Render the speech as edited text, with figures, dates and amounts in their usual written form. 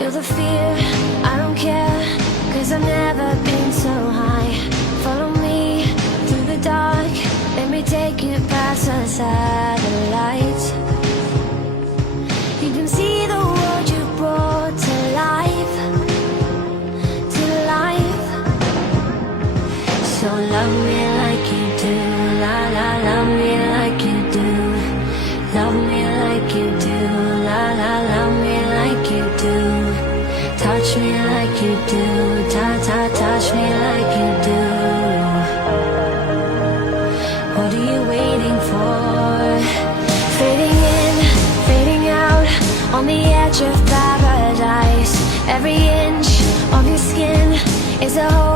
You're the fear, I don't care, 'cause I've never been so high. Follow me through the dark, let me take you past the satellites. You can see the world you brought to life, to life. So love me like you do, la la, love me like you do. Love me like you do, la la, love me like you do. Touch me like you do, touch me like you do. What are you waiting for? Fading in, fading out, on the edge of paradise. Every inch of your skin is a whole